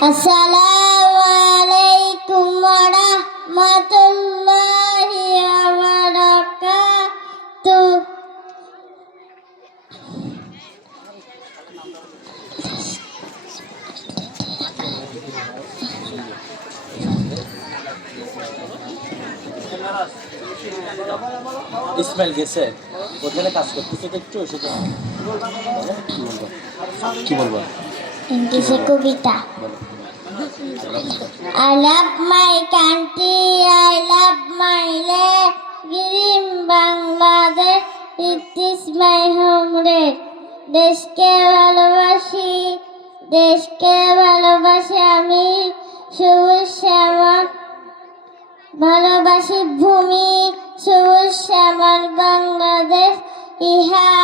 আসসালামু আলাইকুম ওয়া রাহমাতুল্লাহি ওয়া বারাকাতুহু ইসমাইল গেছে ওখানে কাজ করতেছে একটু সেটা কি বলব কি বলব? ইংলিশে কবিতা। I love my country, I love my land, Green Bangladesh, it is my home red. দেশকে ভালোবাসি দেশকে ভালোবাসি আমি। সবুজ শ্যামল ভালোবাসি ভূমি বাংলাদেশ He has